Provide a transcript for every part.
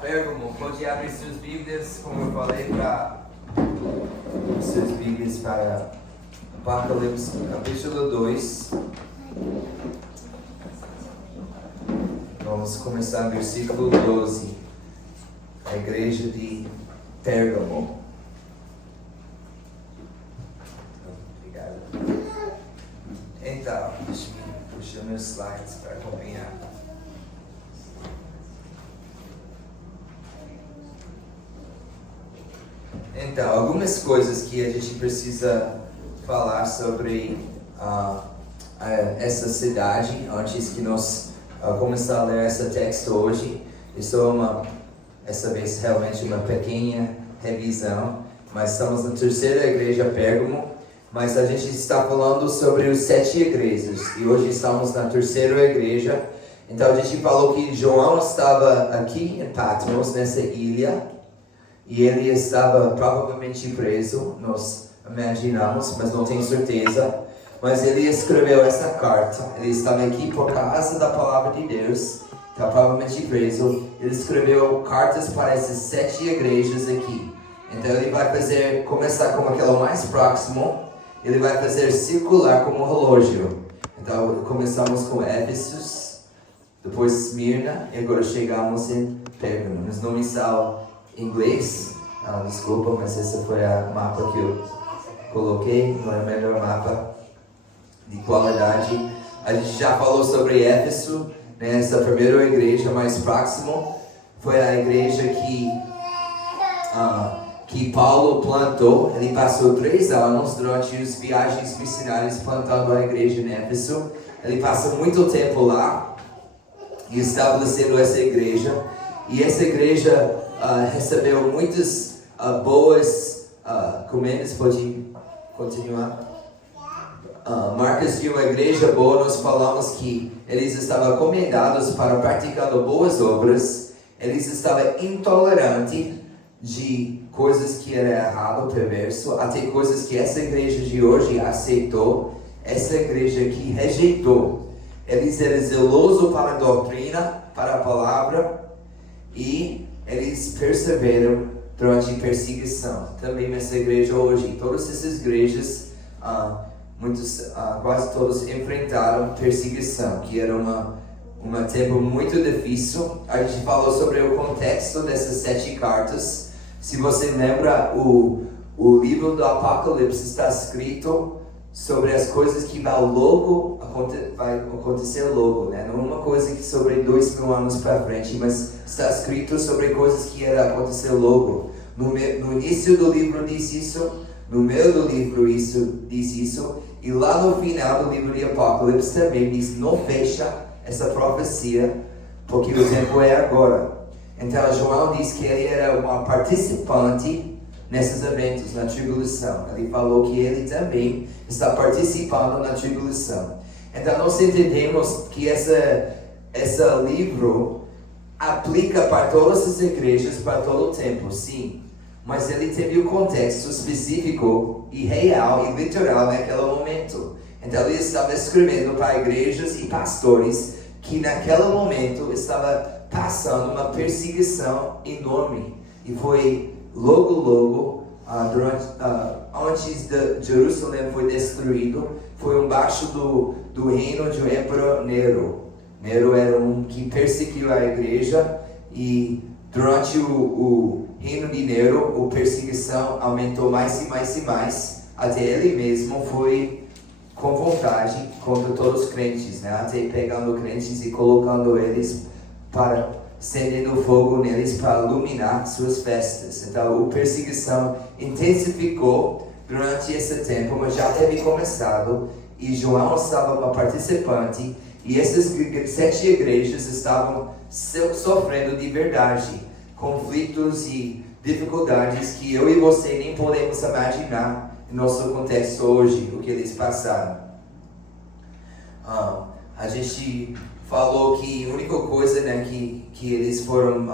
Pérgamo, pode abrir suas Bíblias, como eu falei, para suas Bíblias para Apocalipse, capítulo 2. Vamos começar no versículo 12. A igreja de Pérgamo. Obrigado. Então, deixa eu puxar meus slides para acompanhar. Então, algumas coisas que a gente precisa falar sobre essa cidade antes que nós começar a ler esse texto hoje. Essa vez realmente uma pequena revisão, mas estamos na terceira igreja Pérgamo, mas a gente está falando sobre os 7 igrejas e hoje estamos na terceira igreja. Então a gente falou que João estava aqui em Patmos, nessa ilha, e ele estava provavelmente preso, nós imaginamos, mas não tenho certeza. Mas ele escreveu essa carta, ele estava aqui por causa da palavra de Deus, está provavelmente preso. Ele escreveu cartas para essas 7 igrejas aqui. Então ele vai começar com aquela mais próximo, ele vai fazer circular como um relógio. Então começamos com Éfeso, depois Esmirna, e agora chegamos em Pérgamo. Os nomes são em inglês, desculpa, mas esse foi o mapa que eu coloquei, não é o melhor mapa de qualidade. A gente já falou sobre Éfeso, né? Essa primeira igreja mais próxima foi a igreja que Paulo plantou. Ele passou 3 anos durante as viagens missionárias plantando a igreja em Éfeso. Ele passou muito tempo lá e estabelecendo essa igreja. E essa igreja recebeu muitas boas comendas. Pode continuar? Marcas de uma igreja boa, nós falamos que eles estavam comendados para praticando boas obras, eles estavam intolerantes de coisas que eram errado, perverso, até coisas que essa igreja de hoje aceitou, essa igreja aqui rejeitou. Eles eram zelosos para a doutrina, para a palavra, e eles perseveram durante a perseguição. Também nessa igreja hoje, todas essas igrejas, quase todos enfrentaram perseguição, que era um tempo muito difícil. A gente falou sobre o contexto dessas 7 cartas. Se você lembra, o livro do Apocalipse está escrito sobre as coisas que vai acontecer logo, né? Não é uma coisa que sobre 2000 anos para frente, mas está escrito sobre coisas que irão acontecer logo. No início do livro diz isso, no meio do livro diz isso, e lá no final do livro de Apocalipse também diz: não fecha essa profecia, porque o tempo é agora. Então João diz que ele era uma participante nesses eventos, na tribulação. Ele falou que ele também está participando na tribulação. Então nós entendemos que esse livro aplica para todas as igrejas, para todo o tempo, sim. Mas ele teve um contexto específico e real e literal naquele momento. Então ele estava escrevendo para igrejas e pastores que naquele momento estava passando uma perseguição enorme. E foi logo, antes de Jerusalém foi destruído, foi embaixo do reino do emperador Nero. Nero era que perseguiu a igreja, e durante o reino de Nero, a perseguição aumentou mais e mais, até ele mesmo foi com vontade contra todos os crentes, né? Até pegando crentes e colocando eles acendendo fogo neles para iluminar suas festas. Então a perseguição intensificou durante esse tempo, mas já teve começado, e João estava uma participante, e essas 7 igrejas estavam sofrendo de verdade conflitos e dificuldades que eu e você nem podemos imaginar no nosso contexto hoje, o que eles passaram. A gente falou que a única coisa, né, que eles foram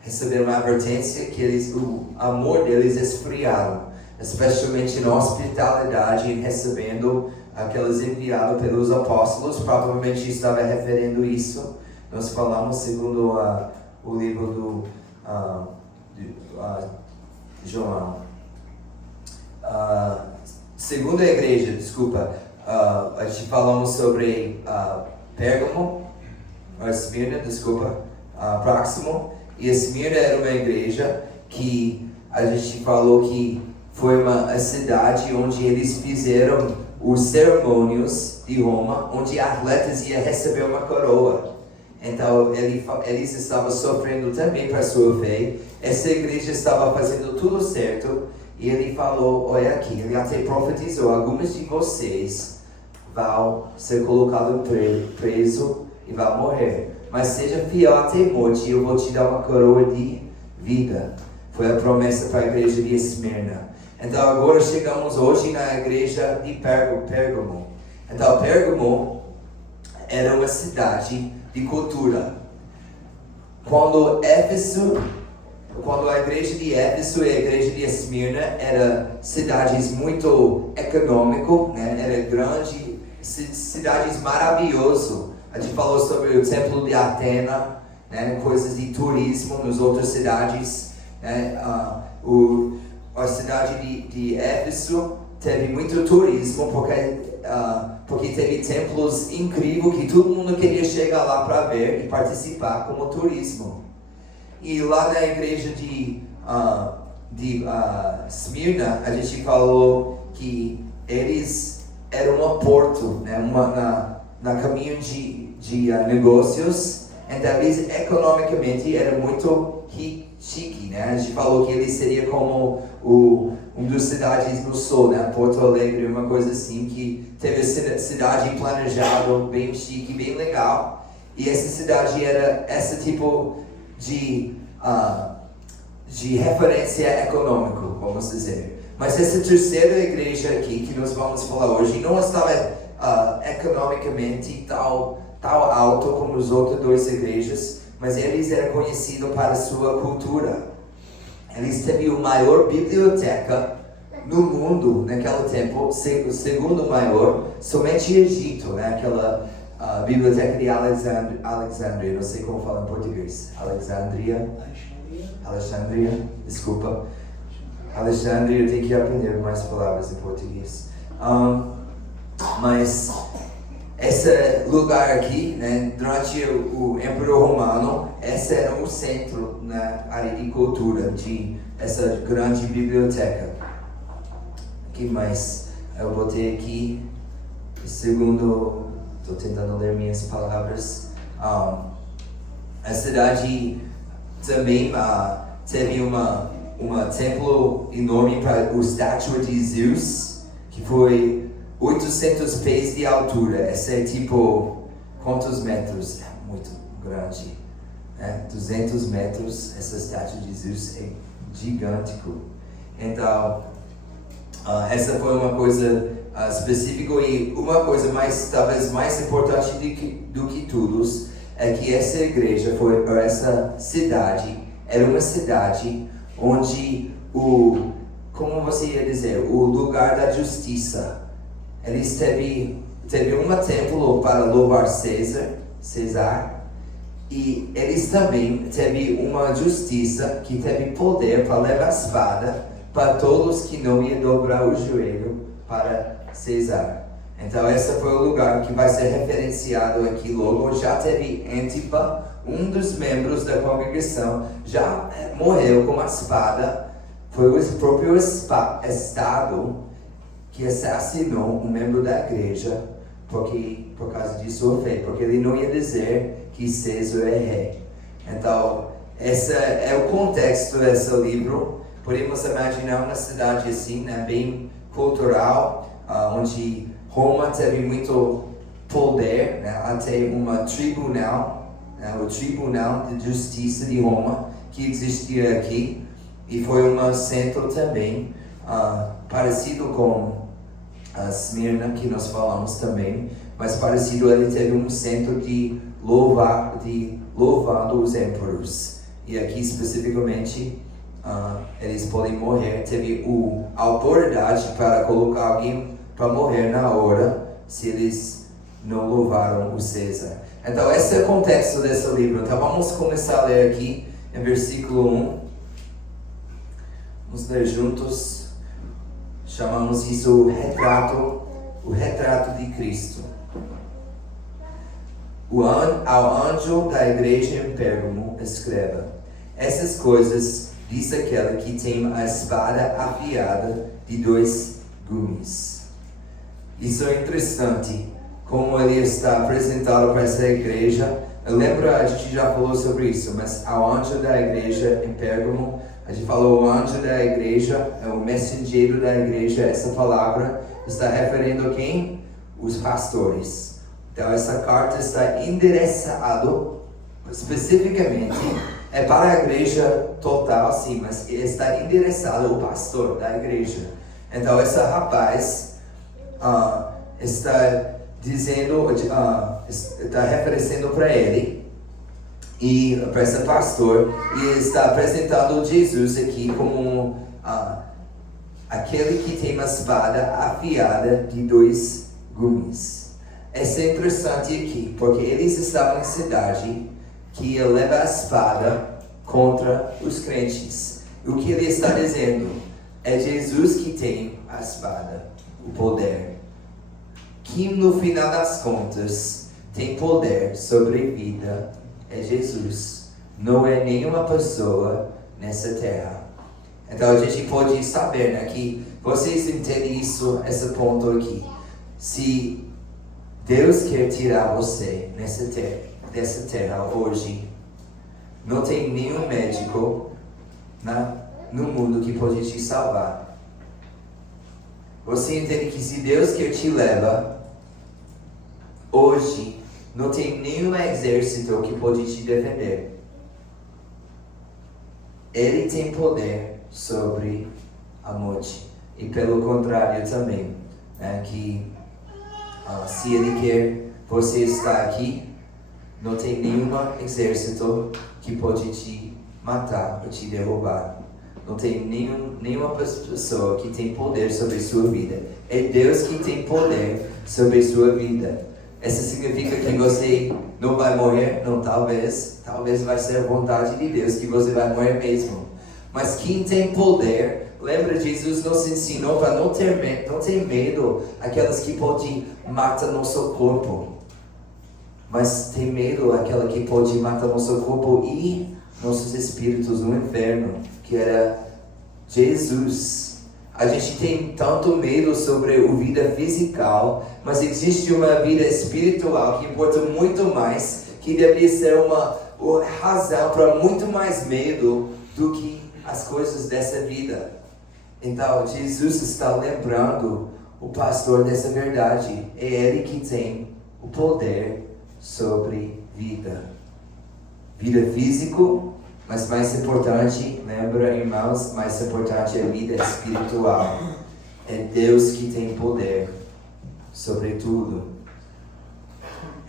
receber uma advertência, que o amor deles esfriaram, especialmente na hospitalidade, recebendo aqueles enviados pelos apóstolos. Provavelmente estava referindo isso. Nós falamos segundo o livro do João. Segunda igreja, desculpa, a gente falamos sobre Pérgamo, Esmirna, desculpa, Próximo. E Esmirna era uma igreja que a gente falou que foi uma cidade onde eles fizeram os cerimônios de Roma, onde atletas iam receber uma coroa. Então eles estavam sofrendo também para sua fé. Essa igreja estava fazendo tudo certo. E ele falou, olha aqui, ele até profetizou, alguns de vocês vão ser colocados preso e vão morrer. Mas seja fiel até a morte, eu vou te dar uma coroa de vida. Foi a promessa para a igreja de Esmirna. Então agora chegamos hoje na igreja de Pérgamo. Então Pérgamo era uma cidade de cultura. Quando a igreja de Éfeso e a igreja de Esmirna eram cidades muito econômicas, né? Era grande, cidades maravilhosas. A gente falou sobre o templo de Atena, né? Coisas de turismo nas outras cidades, né? A cidade de Éfeso teve muito turismo porque teve templos incríveis que todo mundo queria chegar lá para ver e participar como turismo. E lá na igreja de Esmirna, a gente falou que eles eram um porto, né? Na caminho de negócios. Então eles economicamente eram muito chique, né? A gente falou que eles seriam como uma das cidades no sul, né? Porto Alegre, uma coisa assim, que teve a cidade planejada, bem chique, bem legal. E essa cidade era esse tipo de referência econômica, vamos dizer. Mas essa terceira igreja aqui que nós vamos falar hoje não estava economicamente tão alto como as outras duas igrejas, mas eles eram conhecidos para sua cultura. Eles tinham a maior biblioteca no mundo naquele tempo, o segundo maior, somente Egito, né? Aquela biblioteca de Alexandria, não sei como falar em português. Alexandria, desculpa. Alexandria, eu tenho que aprender mais palavras em português. Mas esse lugar aqui, né, durante o Imperador Romano, esse era o centro na área de cultura de essa grande biblioteca. O que mais eu botei aqui? Segundo, estou tentando ler minhas palavras. A cidade também teve um templo enorme para a estátua de Zeus, que foi 800 pés de altura. Essa é tipo, quantos metros? É muito grande. 200 metros, essa estátua de Zeus é gigântico. Então, essa foi uma coisa específica, e uma coisa talvez mais importante do que todos é que essa igreja essa cidade era uma cidade onde como você ia dizer, o lugar da justiça. Eles teve um templo para louvar César, e eles também teve uma justiça que teve poder para levar a espada para todos que não iam dobrar o joelho para César. Então esse foi o lugar que vai ser referenciado aqui logo. Já teve Antipa, um dos membros da congregação, já morreu com uma espada. Foi o próprio Estado que assassinou um membro da igreja por causa de sua fé, porque ele não ia dizer que César é rei. Então, esse é o contexto desse livro. Podemos imaginar uma cidade assim, né, bem cultural, onde Roma teve muito poder, né, até um tribunal, né, o Tribunal de Justiça de Roma, que existia aqui, e foi um centro também, parecido com a Esmirna, que nós falamos também, mas parecido, ele teve um centro de louvando os emperadores. E aqui especificamente, eles podem morrer. Teve a autoridade para colocar alguém para morrer na hora, se eles não louvaram o César. Então, esse é o contexto desse livro. Então, vamos começar a ler aqui em versículo 1. Vamos ler juntos. Chamamos isso o retrato de Cristo. Ao anjo da igreja em Pérgamo, escreva: essas coisas diz aquele que tem a espada afiada de 2 gumes. Isso é interessante, como ele está apresentado para essa igreja. Eu lembro, a gente já falou sobre isso, mas ao anjo da igreja em Pérgamo, a gente falou o anjo da igreja, é o mensageiro da igreja. Essa palavra está referindo a quem? Os pastores. Então essa carta está endereçada especificamente, é para a igreja total, sim, mas está endereçado ao pastor da igreja. Então esse rapaz está dizendo, está referenciando para ele e para esse pastor, e está apresentando Jesus aqui como aquele que tem uma espada afiada de 2 gumes. Isso é interessante aqui, porque eles estavam em cidade que leva a espada contra os crentes. O que ele está dizendo é Jesus que tem a espada, o poder, que no final das contas tem poder sobre a vida, é Jesus, não é nenhuma pessoa nessa terra. Então a gente pode saber, né, que vocês entendem isso, esse ponto aqui. Se Deus quer tirar você dessa terra hoje, não tem nenhum médico no mundo que pode te salvar. Você entende que se Deus quer te levar hoje, não tem nenhum exército que pode te defender. Ele tem poder sobre a morte. E pelo contrário também, que se Ele quer você estar aqui, não tem nenhum exército que pode te matar ou te derrubar. Não tem nenhuma pessoa que tem poder sobre sua vida. É Deus que tem poder sobre sua vida. Isso significa que você não vai morrer? Não, talvez vai ser a vontade de Deus que você vai morrer mesmo. Mas quem tem poder, lembra, Jesus nos ensinou para não ter medo aquelas que podem matar nosso corpo. Mas tem medo aquela que pode matar nosso corpo e nossos espíritos no inferno, que era Jesus. A gente tem tanto medo sobre a vida física, mas existe uma vida espiritual que importa muito mais, que deveria ser uma razão para muito mais medo do que as coisas dessa vida. Então, Jesus está lembrando o pastor dessa verdade. É ele que tem o poder sobre vida. Vida física, mas mais importante, lembra, irmãos, mais importante é a vida espiritual. É Deus que tem poder sobre tudo.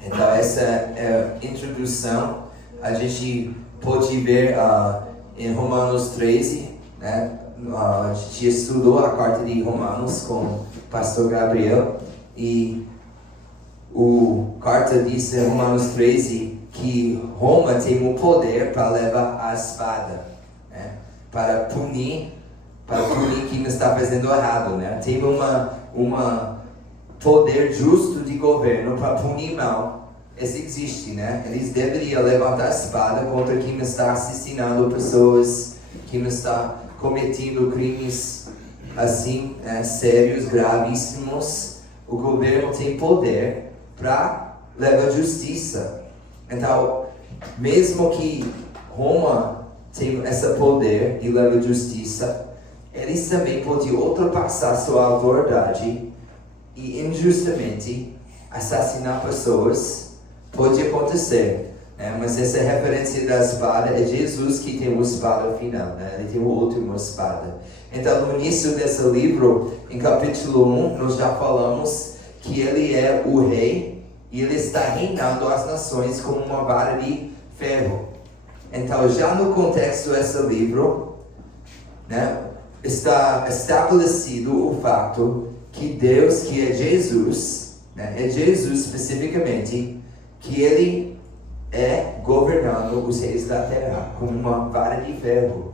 Então, essa é a introdução. A gente pode ver em Romanos 13, né? A gente estudou a carta de Romanos com o pastor Gabriel, e o carta diz em Romanos 13 que Roma tem o poder para levar a espada, né? para punir quem está fazendo errado, né? Tem uma poder justo de governo para punir mal. Isso existe, né? Eles deveriam levantar a espada contra quem está assassinando pessoas, quem está cometendo crimes assim, sérios, gravíssimos. O governo tem poder para levar justiça. Então, mesmo que Roma tenha esse poder de levar justiça, eles também podem ultrapassar sua autoridade e injustamente assassinar pessoas. Pode acontecer, né? Mas essa referência da espada é Jesus que tem a espada final, né? Ele tem a última espada. Então, no início desse livro, em capítulo 1, nós já falamos que ele é o rei e ele está reinando as nações com uma vara de ferro. Então, já no contexto desse livro, né, está estabelecido o fato que Deus, que é Jesus, né, é Jesus especificamente, que ele é governando os reis da terra com uma vara de ferro.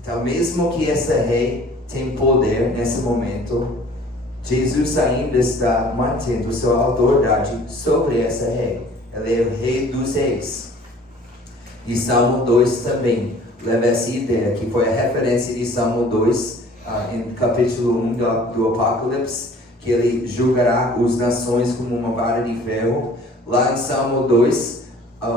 Então, mesmo que esse rei tem poder nesse momento, Jesus ainda está mantendo sua autoridade sobre esse rei. Ele é o rei dos reis. E Salmo 2 também leva essa ideia, que foi a referência de Salmo 2, em capítulo 1 do Apocalipse, que ele julgará as nações como uma vara de ferro. Lá em Salmo 2,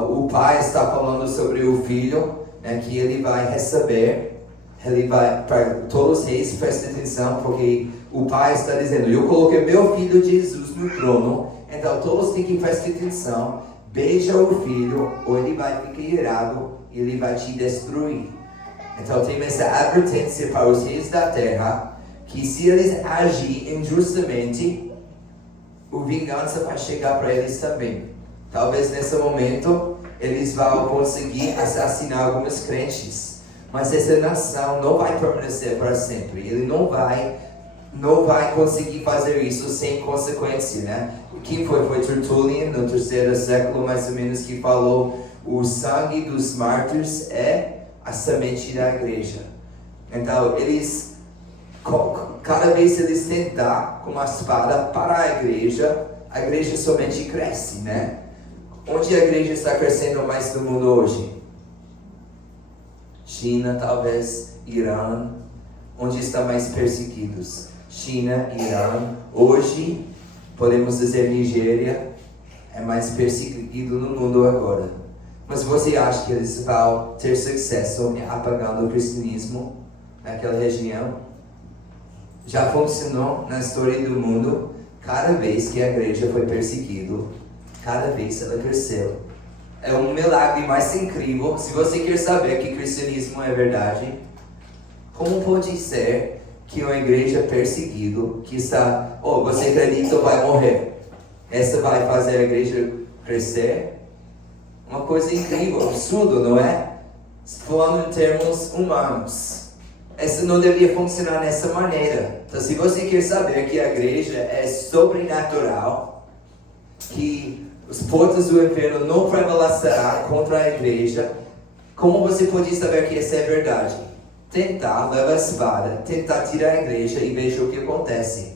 o pai está falando sobre o filho, né, que ele vai receber, ele vai, para todos os reis, prestem atenção, porque o pai está dizendo, eu coloquei meu filho Jesus no trono, então todos têm que prestar atenção, beija o filho, ou ele vai ficar irado, e ele vai te destruir. Então tem essa advertência para os reis da terra, que se eles agirem injustamente, a vingança vai chegar para eles também. Talvez nesse momento, eles vão conseguir assassinar alguns crentes, mas essa nação não vai permanecer para sempre. Ele não vai conseguir fazer isso sem consequência, né? Quem foi? Foi Tertullian, no 3º século, mais ou menos, que falou: o sangue dos mártires é a semente da igreja. Então, cada vez eles tentar com a espada para a igreja somente cresce, né? Onde a igreja está crescendo mais no mundo hoje? China, talvez, Irã. Onde estão mais perseguidos? China, Irã. Hoje, podemos dizer Nigéria é mais perseguido no mundo agora. Mas você acha que eles vão ter sucesso em apagando o cristianismo naquela região? Já funcionou na história do mundo. Cada vez que a igreja foi perseguida, cada vez ela cresceu. É um milagre mais incrível. Se você quer saber que o cristianismo é verdade, como pode ser que uma igreja perseguida, que está, você acredita ou vai morrer? Essa vai fazer a igreja crescer? Uma coisa incrível, absurdo, não é? Falando em termos humanos. Essa não deveria funcionar dessa maneira. Então, se você quer saber que a igreja é sobrenatural, que as portas do inferno não prevalecerão contra a igreja, como você pode saber que isso é verdade? Tentar levar a espada, tentar tirar a igreja e veja o que acontece.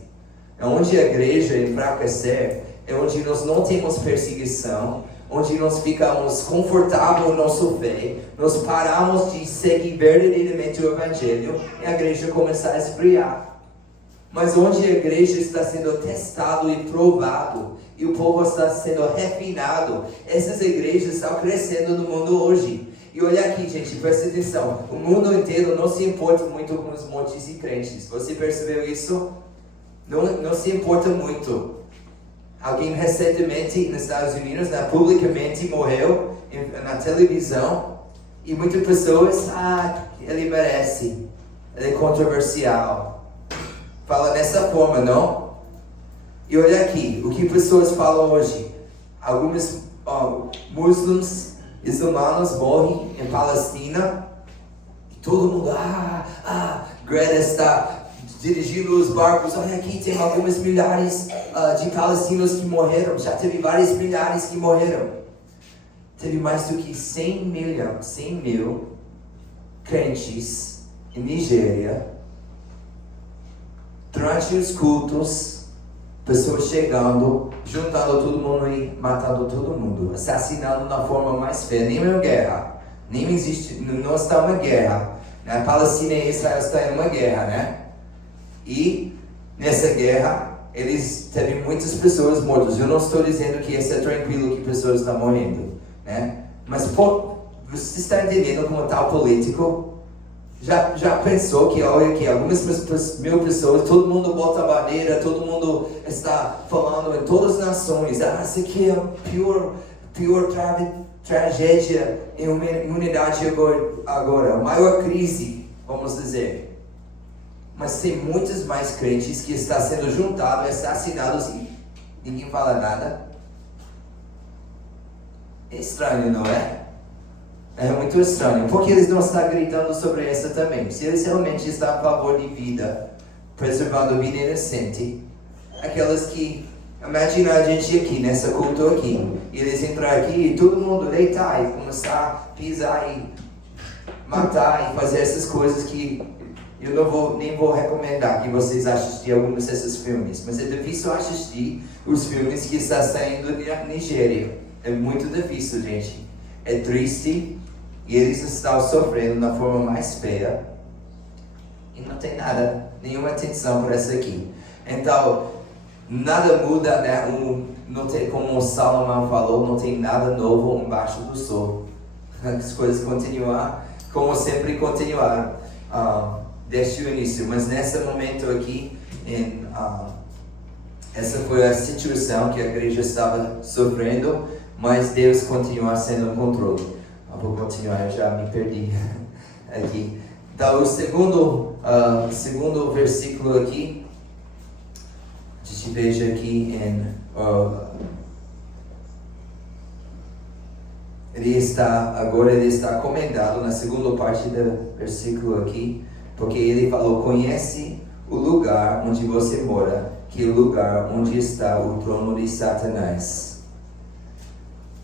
É onde a igreja enfraquecer, é onde nós não temos perseguição, onde nós ficamos confortáveis no nosso fé, nós paramos de seguir verdadeiramente o Evangelho e a igreja começa a esfriar. Mas onde a igreja está sendo testado e provado, e o povo está sendo refinado, essas igrejas estão crescendo no mundo hoje. E olha aqui, gente, presta atenção, o mundo inteiro não se importa muito com os montes de crentes. Você percebeu isso? Não se importa muito. Alguém recentemente nos Estados Unidos, publicamente morreu na televisão, e muitas pessoas, ele merece, ele é controversial. Fala dessa forma, não? E olha aqui, o que pessoas falam hoje. Alguns muçulmanos morrem em Palestina, e todo mundo, Greta está dirigindo os barcos. Olha aqui, tem algumas milhares de palestinos que morreram. Já teve vários milhares que morreram. Teve mais do que 100 mil crentes em Nigéria. Durante os cultos, pessoas chegando, juntando todo mundo e matando todo mundo. Assassinando na forma mais feia. Nem uma guerra. Nem existe, não está uma guerra. A Palestina e Israel estão em uma guerra, né? E nessa guerra, eles teve muitas pessoas mortas. Eu não estou dizendo que isso é tranquilo, que pessoas estão morrendo, né? Mas você está entendendo como tal político? Já pensou que, olha aqui, algumas mil pessoas, todo mundo bota a bandeira, todo mundo está falando em todas as nações, isso aqui é a pior tragédia em humanidade agora, a maior crise, vamos dizer. Mas tem muitos mais crentes que estão sendo juntados, assassinados e ninguém fala nada. É estranho, não é? É muito estranho. Por que eles não estão gritando sobre isso também? Se eles realmente estão a favor de vida, preservando a vida inocente, aquelas que Imagina a gente aqui, nessa cultura aqui. Eles entrar aqui e todo mundo deitar e começar a pisar e matar e fazer essas coisas que eu nem vou recomendar que vocês assistam alguns desses filmes. Mas é difícil assistir os filmes que estão saindo da Nigéria. É muito difícil, gente. É triste e eles estão sofrendo na forma mais feia. E não tem nada, nenhuma atenção para isso aqui. Então, nada muda, né? Não tem, como o Salomão falou, não tem nada novo embaixo do sol. As coisas continuam como sempre continuaram desde o início. Mas nesse momento aqui, essa foi a situação que a igreja estava sofrendo, mas Deus continua sendo no controle. Eu vou continuar, eu já me perdi aqui. Então, o segundo versículo aqui, a gente veja aqui ele está comentado na segunda parte do versículo aqui, porque ele falou: conhece o lugar onde você mora, que é o lugar onde está o trono de Satanás.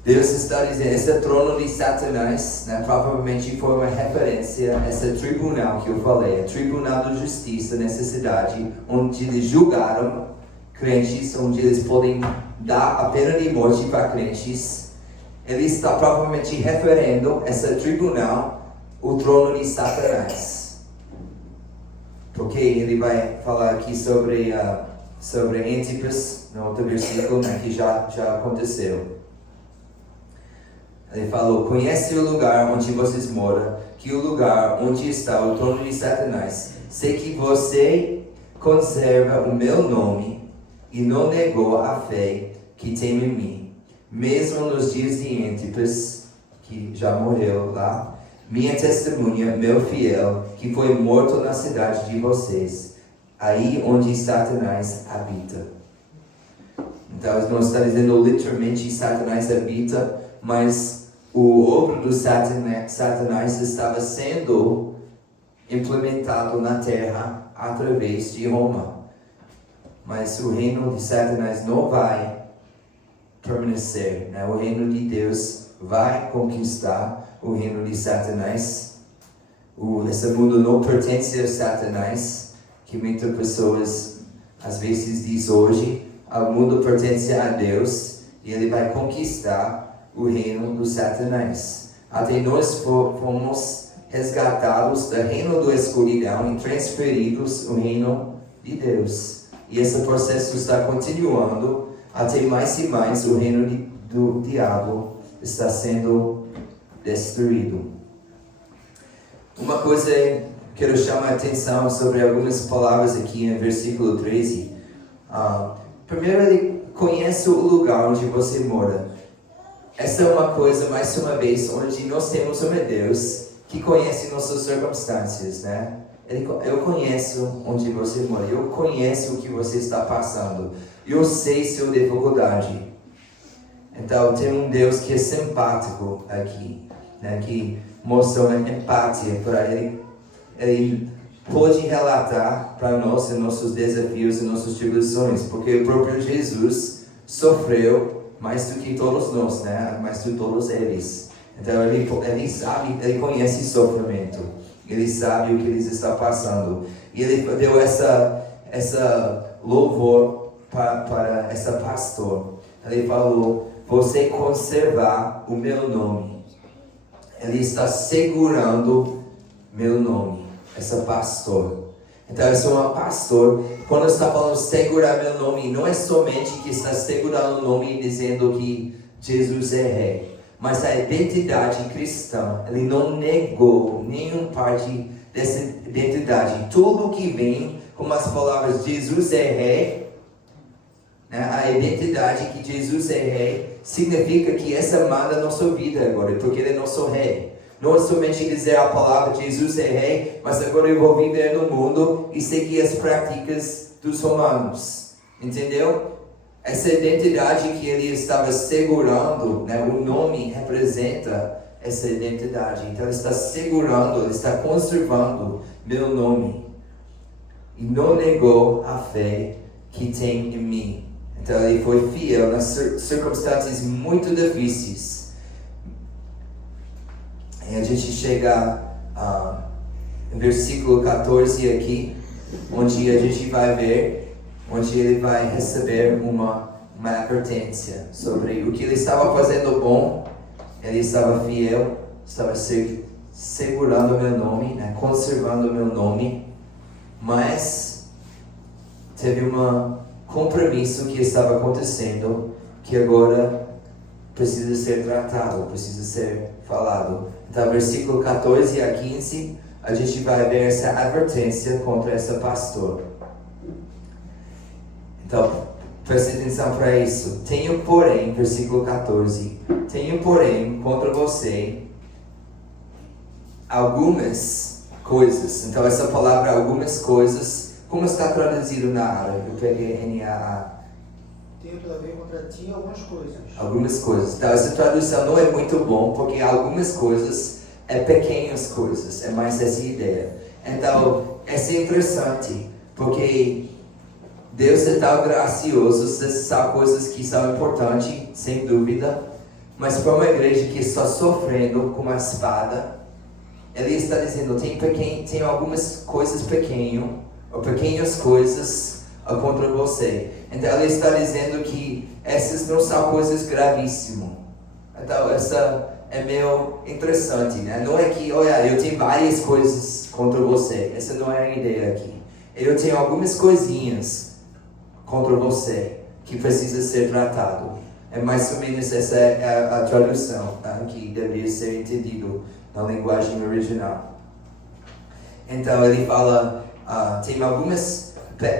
Deus está dizendo, esse trono de Satanás, né, provavelmente foi uma referência a esse tribunal que eu falei, o tribunal de justiça nessa cidade, onde eles julgaram crentes, onde eles podem dar a pena de morte para crentes. Ele está provavelmente referindo a esse tribunal, o trono de Satanás. Porque ele vai falar aqui sobre Antipas, no outro versículo, né, que já aconteceu. Ele falou: conhece o lugar onde vocês moram, que é o lugar onde está o trono de Satanás. Sei que você conserva o meu nome e não negou a fé que tem em mim. Mesmo nos dias de Antipas, que já morreu lá, minha testemunha, meu fiel, que foi morto na cidade de vocês, aí onde Satanás habita. Então, não está dizendo literalmente Satanás habita, mas o obra do Satanás estava sendo implementado na terra através de Roma. Mas o reino de Satanás não vai permanecer, né? O reino de Deus vai conquistar o reino de Satanás. Esse mundo não pertence a Satanás, que muitas pessoas às vezes dizem hoje. O mundo pertence a Deus e ele vai conquistar o reino do Satanás. Até nós fomos resgatados do reino da escuridão e transferidos ao reino de Deus. E esse processo está continuando até mais e mais o reino do diabo está sendo destruído. Uma coisa que quero chamar a atenção sobre algumas palavras aqui em versículo 13. Primeiro, ele conhece o lugar onde você mora. Essa é uma coisa, mais uma vez, onde nós temos um Deus que conhece nossas circunstâncias, né? Eu conheço onde você mora, eu conheço o que você está passando, eu sei sua dificuldade. Então, tem um Deus que é simpático aqui, né? Que mostra uma empatia para ele. Ele pode relatar para nós os nossos desafios e nossas tribulações, porque o próprio Jesus sofreu mais do que todos nós, né? Mais do que todos eles. Então ele sabe, ele conhece sofrimento, ele sabe o que eles estão passando. E ele deu essa louvor para essa pastor. Ele falou: você conservar o meu nome. Ele está segurando meu nome, essa pastor. Então eu sou uma pastor. Quando está falando segurar meu nome, não é somente que está segurando o nome e dizendo que Jesus é rei, mas a identidade cristã. Ele não negou nenhuma parte dessa identidade. Tudo que vem com as palavras Jesus é rei, né? A identidade que Jesus é rei significa que essa manda a nossa vida agora, porque ele é nosso rei. Não é somente dizer a palavra Jesus é rei, mas agora eu vou viver no mundo e seguir as práticas dos romanos. Entendeu? Essa identidade que ele estava segurando, né? O nome representa essa identidade. Então ele está segurando, ele está conservando meu nome. E não negou a fé que tem em mim. Então ele foi fiel nas circunstâncias muito difíceis. E a gente chega no versículo 14 aqui, onde a gente vai ver, onde ele vai receber uma advertência sobre o que ele estava fazendo bom. Ele estava fiel, estava segurando o meu nome, né, conservando o meu nome, mas teve um compromisso que estava acontecendo que agora precisa ser tratado, precisa ser falado. Então, versículo 14 a 15, a gente vai ver essa advertência contra esse pastor. Então, preste atenção para isso. Tenho, porém, versículo 14, tenho, porém, contra você algumas coisas. Então, essa palavra, algumas coisas, como está traduzido na árabe? Eu peguei NAA. Tenho todavia contra ti algumas coisas. Algumas coisas. Então, essa tradução não é muito bom, porque algumas coisas é pequenas coisas, é mais essa ideia. Então, essa é interessante, porque Deus é tão gracioso, são coisas que são importantes, sem dúvida, mas para uma igreja que está sofrendo com uma espada, ele está dizendo, tem algumas coisas pequenas coisas contra você. Então ele está dizendo que essas não são coisas gravíssimas. Então essa é meio interessante, né? Não é que, olha, eu tenho várias coisas contra você. Essa não é a ideia aqui. Eu tenho algumas coisinhas contra você que precisa ser tratado. É mais ou menos essa é a tradução, tá? Que deveria ser entendido na linguagem original. Então ele fala, tem algumas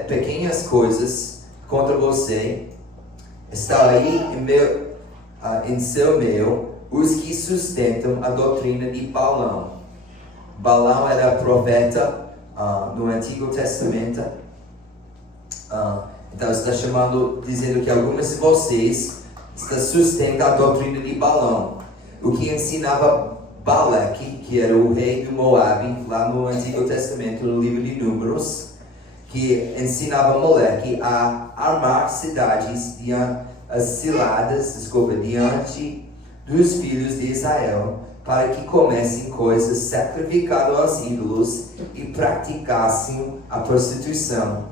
pequenas coisas contra você. Está aí em seu meio os que sustentam a doutrina de Balaão. Balaão era profeta no Antigo Testamento. Então está dizendo que algumas de vocês sustentam a doutrina de Balaão, o que ensinava Balaque, que era o rei do Moabe, lá no Antigo Testamento, no livro de Números, que ensinava Moleque a armar cidades diante dos filhos de Israel, para que comessem coisas sacrificadas aos ídolos e praticassem a prostituição.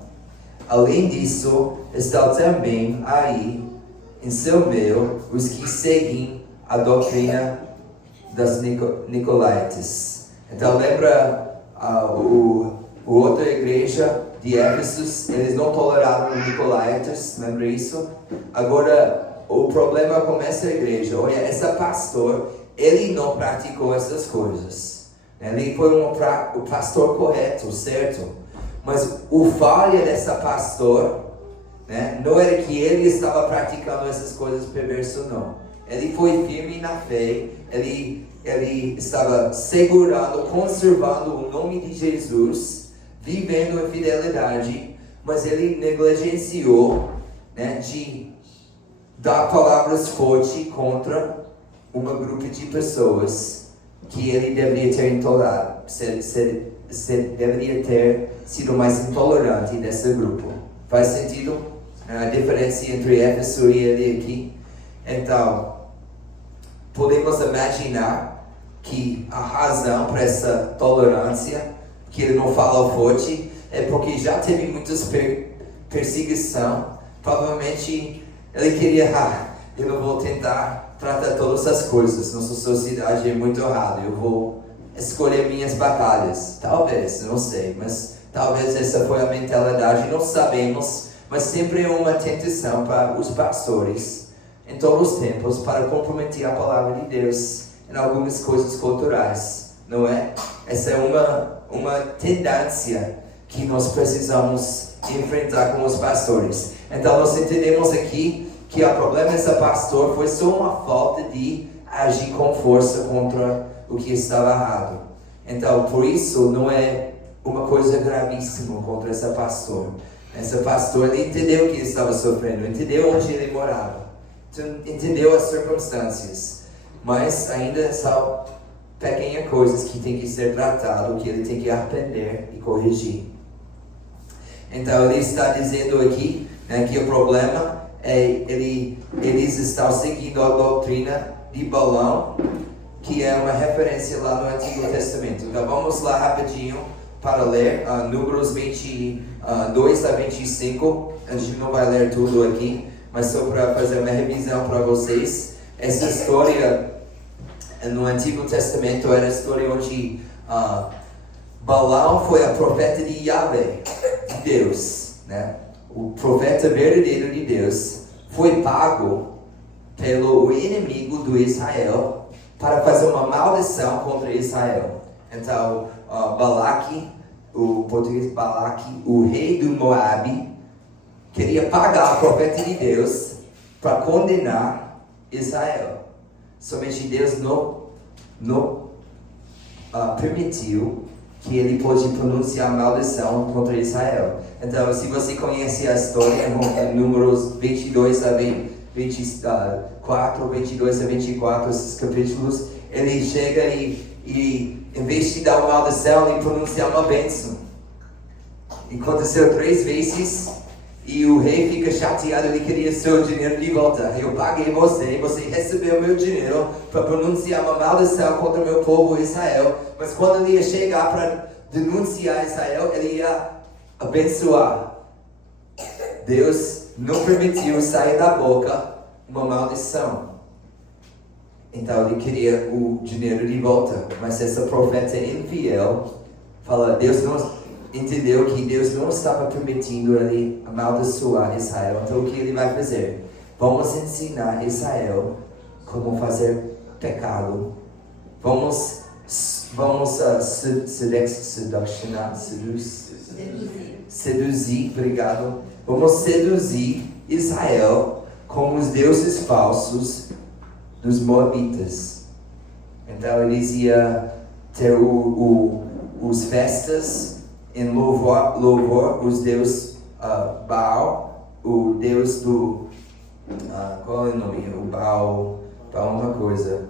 Além disso, estão também aí, em seu meio, os que seguem a doutrina das Nicolaitas. Então lembra o outra igreja de Éfeso, eles não toleraram os Nicolaitas, lembra isso? Agora o problema começa a igreja. Olha, esse pastor, ele não praticou essas coisas. Ele foi o pastor correto, certo? Mas o falha dessa pastor, né, não era que ele estava praticando essas coisas perversas, não. Ele foi firme na fé, ele estava segurando, conservando o nome de Jesus, vivendo em fidelidade, mas ele negligenciou, né, de dar palavras fortes contra um grupo de pessoas que ele deveria ter intolerado, deveria ter sido mais intolerante desse grupo. Faz sentido a diferença entre Éfeso e ele aqui? Então, podemos imaginar que a razão para essa tolerância, que ele não fala forte, é porque já teve muitas perseguição. Provavelmente ele queria, eu não vou tentar tratar todas as coisas, nossa sociedade é muito errada, eu vou escolher minhas batalhas. Talvez, não sei, mas talvez essa foi a mentalidade, não sabemos, mas sempre é uma tentação para os pastores em todos os tempos para comprometer a palavra de Deus em algumas coisas culturais, não é? Essa é uma tendência que nós precisamos enfrentar com os pastores. Então nós entendemos aqui que o problema desse pastor foi só uma falta de agir com força contra o que estava errado. Então por isso não é uma coisa gravíssima contra esse pastor. Esse pastor, ele entendeu que ele estava sofrendo, entendeu onde ele morava, entendeu as circunstâncias, mas ainda são pequenas coisas que tem que ser tratado, que ele tem que aprender e corrigir. Então ele está dizendo aqui, né, que o problema eles estão seguindo a doutrina de Balaão, que é uma referência lá no Antigo Testamento. Então vamos lá rapidinho para ler Números 22 a 25. A gente não vai ler tudo aqui, mas só para fazer uma revisão para vocês. Essa história no Antigo Testamento era a história onde Balaão foi a profeta de Yahvé, de Deus, né? O profeta verdadeiro de Deus foi pago pelo inimigo do Israel para fazer uma maldição contra Israel. Então, Balaque, o português Balaque, o rei do Moabe, queria pagar o profeta de Deus para condenar Israel. Somente Deus não permitiu que ele pôde pronunciar maldição contra Israel. Então, se você conhece a história, em Números 22 a 24, 22 a 24, esses capítulos, ele chega e em vez de dar uma maldição, ele pronuncia uma bênção. E aconteceu 3 vezes, e o rei fica chateado, ele queria seu dinheiro de volta. Eu paguei você recebeu meu dinheiro para pronunciar uma maldição contra o meu povo Israel. Mas quando ele ia chegar para denunciar Israel, ele ia abençoar. Deus não permitiu sair da boca uma maldição. Então ele queria o dinheiro de volta. Mas essa profeta infiel fala, Deus não entendeu que Deus não estava permitindo ele amaldiçoar Israel. Então o que ele vai fazer? Vamos ensinar Israel como fazer pecado. Vamos seduzir, obrigado. Vamos seduzir Israel com os deuses falsos dos Moabitas. Então eles iam ter os festas em louvor os deuses Baal, o deus do qual é o nome? O Baal uma coisa.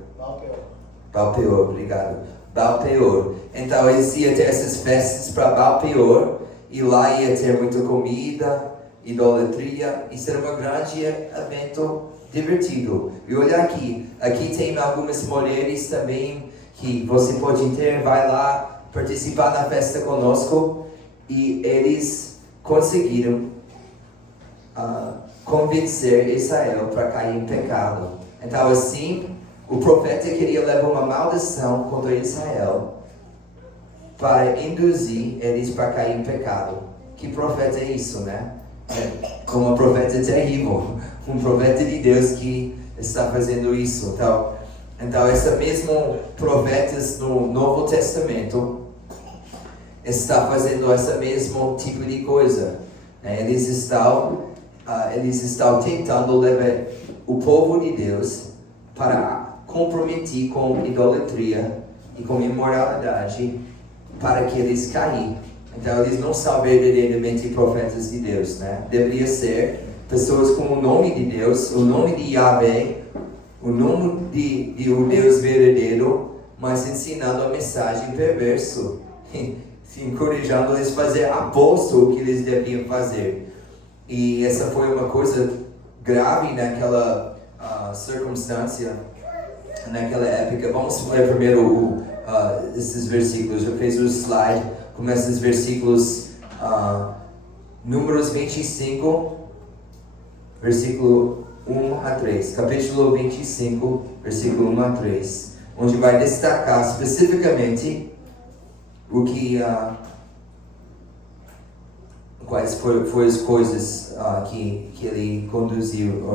Baal Peor, obrigado. Baal Peor. Então eles iam ter essas festas para Baal Peor, e lá ia ter muita comida, idolatria. Isso era um grande evento divertido. E olha aqui tem algumas mulheres também que você pode ter, vai lá participar da festa conosco, e eles conseguiram convencer Israel para cair em pecado. Então assim, o profeta queria levar uma maldição contra Israel para induzir eles para cair em pecado. Que profeta é isso, né? Como um profeta terrível, um profeta de Deus que está fazendo isso. Então esse mesmo profetas no Novo Testamento está fazendo esse mesmo tipo de coisa. Eles estão tentando levar o povo de Deus para comprometer com idolatria e com imoralidade, para que eles caem. Então eles não são verdadeiramente profetas de Deus, né? Deveria ser pessoas com o nome de Deus, o nome de Yahvé, o nome de um Deus verdadeiro, mas ensinando a mensagem perverso, encorajando eles a fazer oposto ao que eles deviam fazer. E essa foi uma coisa grave naquela circunstância, naquela época. Vamos ler primeiro esses versículos. Eu fiz o slide com esses versículos, Números 25, versículo 1 a 3. Capítulo 25, versículo 1 a 3. Onde vai destacar especificamente o que quais foram as coisas que ele conduziu,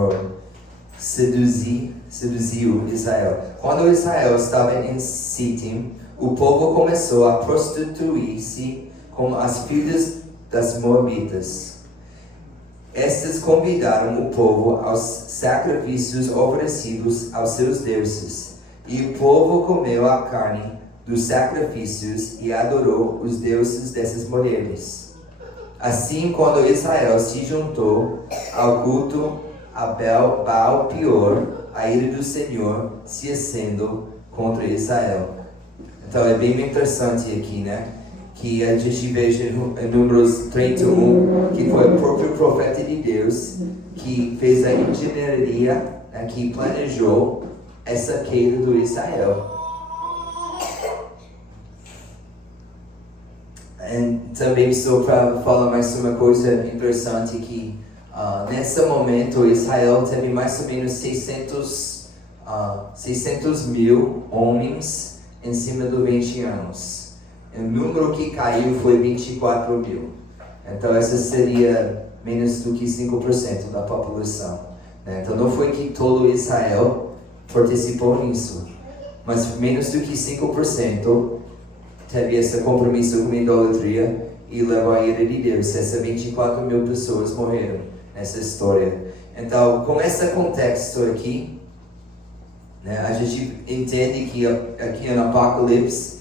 seduziu Israel. Quando Israel estava em Sitim, o povo começou a prostituir-se com as filhas das Moabitas. Estas convidaram o povo aos sacrifícios oferecidos aos seus deuses, e o povo comeu a carne dos sacrifícios e adorou os deuses dessas mulheres. Assim, quando Israel se juntou ao culto a Baal Peor, a ira do Senhor se acendeu contra Israel. Então é bem interessante aqui, né? que a gente veja em Números 31, que foi o próprio profeta de Deus que fez a engenharia, né, que planejou essa queda do Israel. E também só para falar mais uma coisa interessante que nesse momento Israel teve mais ou menos 600 mil homens em cima dos 20 anos. O número que caiu foi 24 mil. Então essa seria menos do que 5% da população. Né? Então não foi que todo Israel participou nisso, mas menos do que 5% teve esse compromisso com a idolatria e levou a ira de Deus. Essas 24 mil pessoas morreram nessa história. Então, com esse contexto aqui, né, a gente entende que aqui no Apocalipse,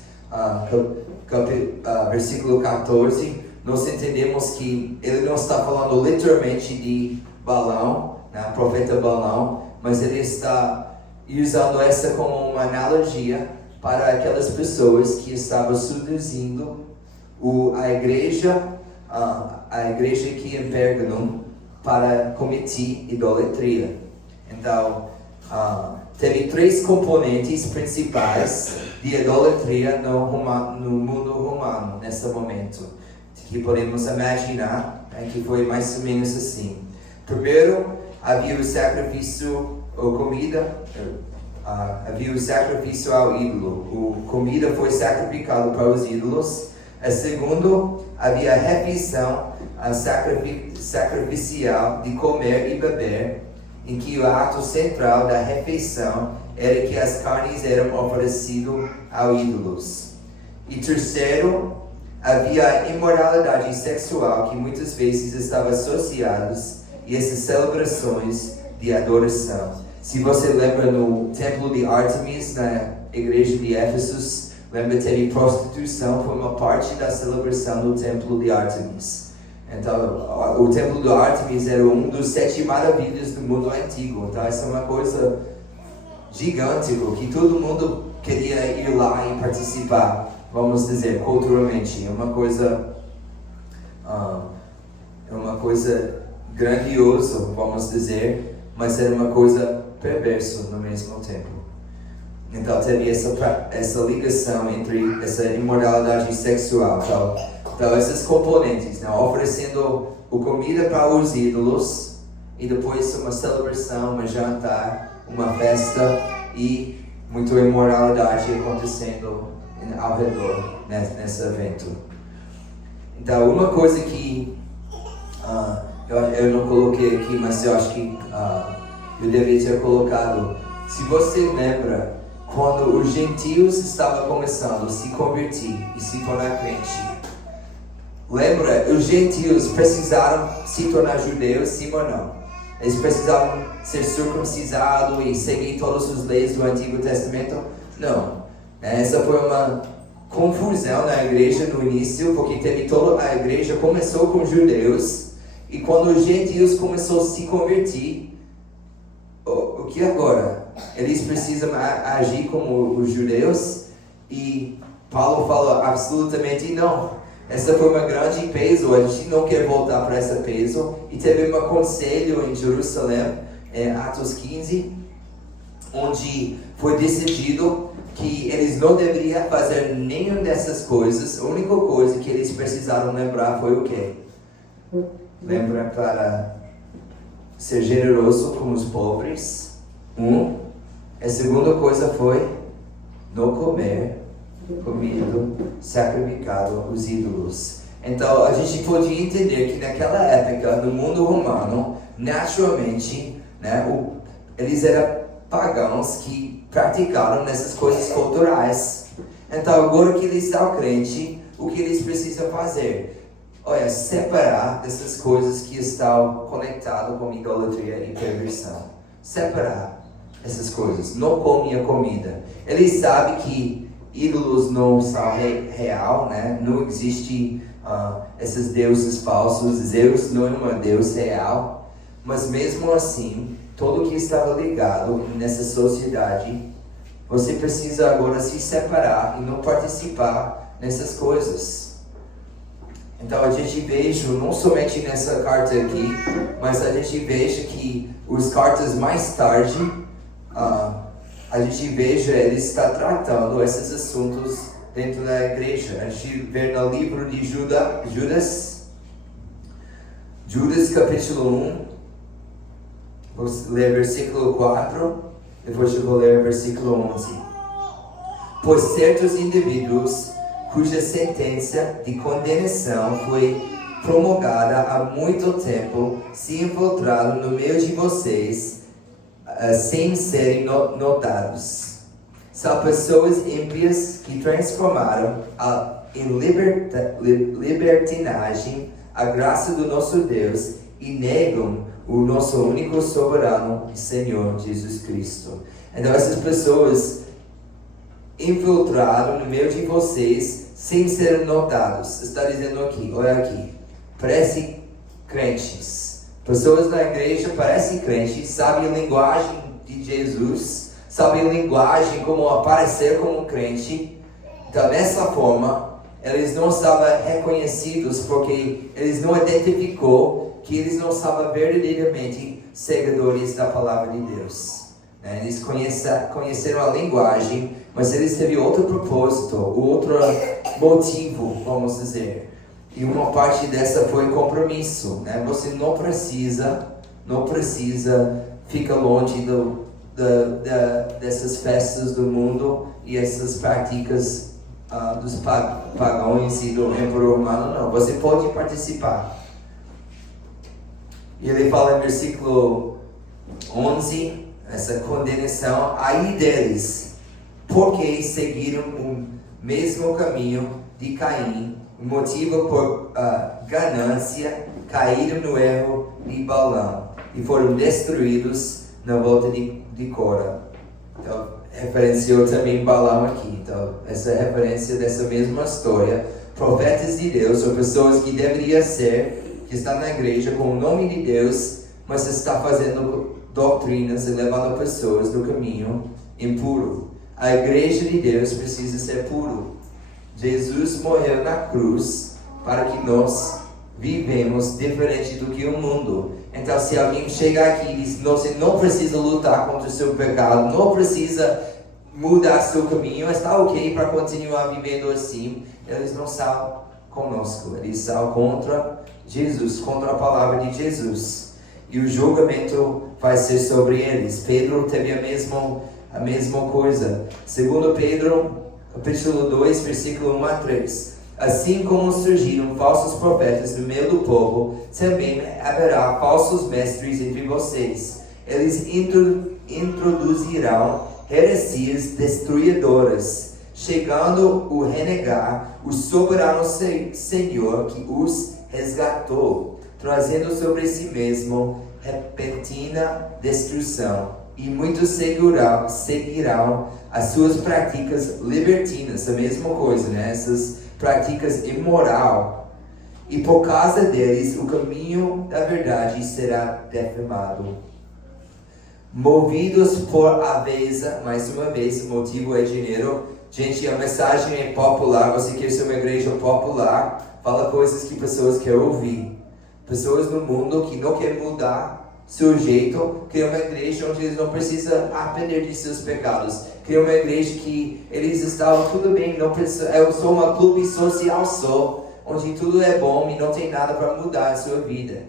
versículo 14, nós entendemos que ele não está falando literalmente de Balaão, né, profeta Balaão, mas ele está usando essa como uma analogia para aquelas pessoas que estavam seduzindo a igreja aqui em Pérgamo para cometer idolatria. Então, teve 3 componentes principais de idolatria no mundo romano nesse momento, que podemos imaginar, né, que foi mais ou menos assim. Primeiro, havia o sacrifício ou comida. Havia o sacrifício ao ídolo. A comida foi sacrificada para os ídolos. Segundo, havia a refeição sacrificial de comer e beber, em que o ato central da refeição era que as carnes eram oferecidas aos ídolos. E terceiro, havia a imoralidade sexual que muitas vezes estava associada a essas celebrações de adoração. Se você lembra no templo de Artemis, na igreja de Éfeso, lembra que teve prostituição, foi uma parte da celebração do templo de Artemis. Então, o templo de Artemis era um dos 7 maravilhas do mundo antigo. Então, essa é uma coisa gigante, que todo mundo queria ir lá e participar, vamos dizer, culturalmente. É uma coisa grandiosa, vamos dizer, mas era uma coisa perverso no mesmo tempo. Então teve essa ligação entre essa imoralidade sexual. Então esses componentes, né? Oferecendo a comida para os ídolos e depois uma celebração, uma jantar, uma festa e muita imoralidade acontecendo ao redor nesse evento. Então uma coisa que eu não coloquei aqui, mas eu acho que eu deveria ter colocado. Se você lembra, quando os gentios estavam começando a se converter e se tornar crente, lembra, os gentios precisaram se tornar judeus, sim ou não? Eles precisavam ser circuncidados e seguir todas as leis do Antigo Testamento? Não. Essa foi uma confusão na igreja no início, porque teve toda a igreja começou com judeus, e quando os gentios começaram a se converter, o que agora? Eles precisam agir como os judeus? E Paulo fala absolutamente não. Essa foi uma grande peso, a gente não quer voltar para esse peso. E teve um conselho em Jerusalém, em Atos 15, onde foi decidido que eles não deveriam fazer nenhuma dessas coisas. A única coisa que eles precisaram lembrar foi o quê? Lembra para ser generoso com os pobres. A segunda coisa foi não comer comida sacrificada aos ídolos. Então a gente pode entender que naquela época, no mundo romano, naturalmente, né, eles eram pagãos que praticaram essas coisas culturais. Então agora que eles são crentes, o que eles precisam fazer? Olha, separar dessas coisas que estão conectadas com idolatria e perversão. Separar essas coisas. Não come a comida. Eles sabem que ídolos não são real, né? Não existe esses deuses falsos. Zeus não é um deus real. Mas mesmo assim, tudo que estava ligado nessa sociedade, você precisa agora se separar e não participar nessas coisas. Então a gente veja, não somente nessa carta aqui, mas a gente veja que os cartas mais tarde, a gente veja ele está tratando esses assuntos dentro da igreja. A gente vê no livro de Judas capítulo 1, vou ler versículo 4, depois eu vou ler versículo 11. Pois certos indivíduos cuja sentença de condenação foi promulgada há muito tempo se infiltraram no meio de vocês sem serem notados. São pessoas ímpias que transformaram em libertinagem a graça do nosso Deus e negam o nosso único soberano e Senhor Jesus Cristo. Então essas pessoas infiltraram no meio de vocês sem serem notados. Está dizendo aqui, olha aqui, parece crentes. Pessoas na igreja parecem crentes, sabem a linguagem de Jesus, sabem a linguagem como aparecer como crente. Então dessa forma, eles não estavam reconhecidos porque eles não identificou que eles não estavam verdadeiramente seguidores da palavra de Deus. Eles conheceram a linguagem, mas eles teve outro propósito, outro motivo, vamos dizer. E uma parte dessa foi compromisso. Você não precisa ficar longe dessas festas do mundo e essas práticas dos pagãos e do Emperor Romano. Não, você pode participar. E ele fala em versículo 11, essa condenação, aí deles, porque seguiram o mesmo caminho de Caim, o motivo por ganância, caíram no erro de Balaão e foram destruídos na volta de Cora. Então, referenciou também Balaão aqui. Então, essa referência dessa mesma história. Profetas de Deus, ou pessoas que deveriam ser, que estão na igreja com o nome de Deus, mas está fazendo doutrinas e levando pessoas do caminho impuro. A igreja de Deus precisa ser puro. Jesus morreu na cruz para que nós vivemos diferente do que o mundo. Então, se alguém chegar aqui e diz, você não precisa lutar contra o seu pecado, não precisa mudar seu caminho, está ok para continuar vivendo assim, eles não são conosco, eles são contra Jesus, contra a palavra de Jesus. E o julgamento vai ser sobre eles. Pedro teve a mesma coisa. Segundo Pedro, capítulo 2, versículo 1 a 3. Assim como surgiram falsos profetas no meio do povo, também haverá falsos mestres entre vocês. Eles introduzirão heresias destruidoras, chegando a renegar o soberano Senhor que os resgatou, trazendo sobre si mesmo repentina destruição. E muitos seguirão as suas práticas libertinas, a mesma coisa, essas práticas imoral. E por causa deles, o caminho da verdade será defamado. Movidos por avareza, mais uma vez, o motivo é dinheiro. Gente, a mensagem é popular, você quer ser uma igreja popular, fala coisas que pessoas querem ouvir. Pessoas no mundo que não querem mudar seu jeito, criam uma igreja onde eles não precisam arrepender de seus pecados. Criam uma igreja que eles estavam tudo bem, não precisa, eu sou uma clube social só, onde tudo é bom e não tem nada para mudar a sua vida.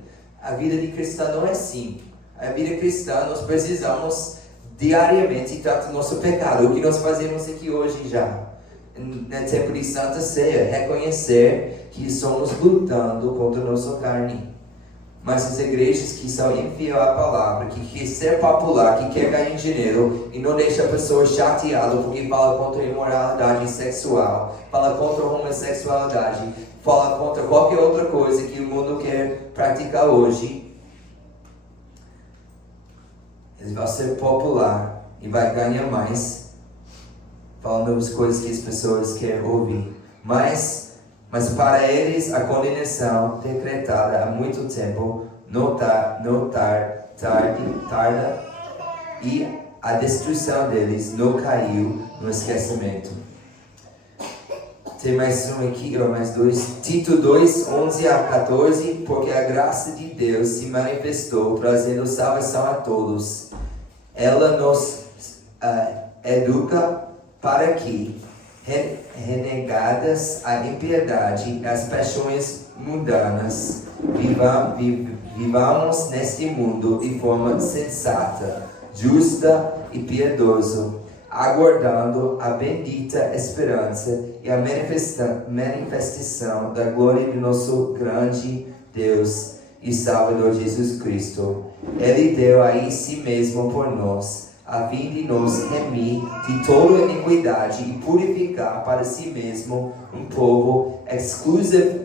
A vida de cristão não é assim. A vida cristã, nós precisamos diariamente tratar nosso pecado. O que nós fazemos aqui hoje já, no tempo de Santa Ceia, reconhecer que estamos lutando contra a nossa carne. Mas as igrejas que são infiel à palavra, que quer ser popular, que quer ganhar dinheiro e não deixa a pessoa chateada porque fala contra a imoralidade sexual, fala contra a homossexualidade, fala contra qualquer outra coisa que o mundo quer praticar hoje, eles vão ser popular e vai ganhar mais falando as coisas que as pessoas querem ouvir. Mas para eles a condenação decretada há muito tempo não tarda e a destruição deles não caiu no esquecimento. Tem mais um aqui, ou mais dois. Tito 2, 11 a 14. Porque a graça de Deus se manifestou, trazendo salvação a todos. Ela nos educa para que, renegadas a impiedade e as paixões mundanas, vivamos neste mundo de forma sensata, justa e piedosa, aguardando a bendita esperança e a manifestação da glória de nosso grande Deus e Salvador Jesus Cristo. Ele deu a si mesmo por nós, a fim de nos remir de toda iniquidade e purificar para si mesmo um povo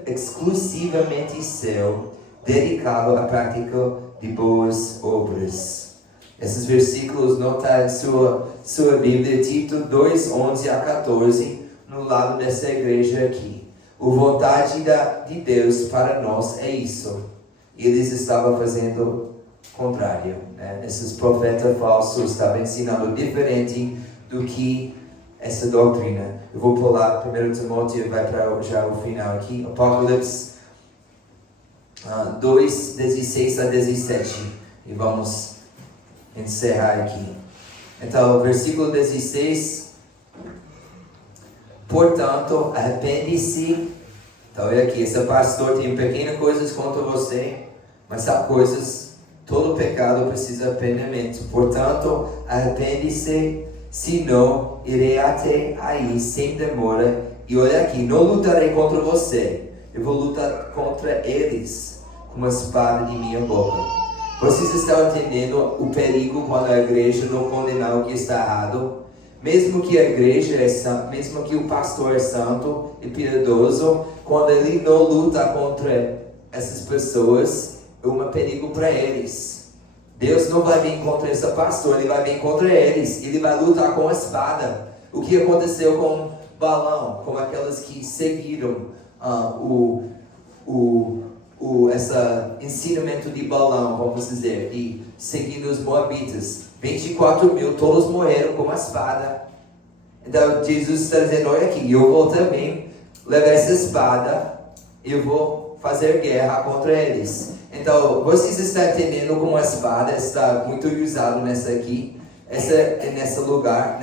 exclusivamente seu, dedicado à prática de boas obras. Esses versículos não estão em sua Bíblia, Tito 2, 11 a 14, no lado dessa igreja aqui. A vontade de Deus para nós é isso. Eles estavam fazendo o contrário, né? Esses profetas falsos estavam ensinando diferente do que essa doutrina. Eu vou pular 1 Timóteo e vai para já o final aqui. Apocalipse 2, 16 a 17. E vamos encerrar aqui. Então, versículo 16. Portanto, arrepende-se. Então, olha aqui, esse pastor tem pequenas coisas contra você, mas há coisas, todo pecado precisa de arrependimento. Portanto, arrepende-se, senão irei até aí sem demora. E olha aqui, não lutarei contra você, eu vou lutar contra eles com uma espada de minha boca. Vocês estão entendendo o perigo quando a igreja não condenar o que está errado? Mesmo que a igreja é santa, mesmo que o pastor é santo e piedoso, quando ele não luta contra essas pessoas, é um perigo para eles. Deus não vai vir contra esse pastor, ele vai vir contra eles. Ele vai lutar com a espada. O que aconteceu com Balaão, com aqueles que seguiram esse ensinamento de Balaão, vamos dizer, e seguindo os moabitas. 24 mil, todos morreram com uma espada. Então Jesus está dizendo, olha aqui, eu vou também levar essa espada, eu vou fazer guerra contra eles. Então, vocês estão entendendo como a espada está muito usada nessa aqui, nesse lugar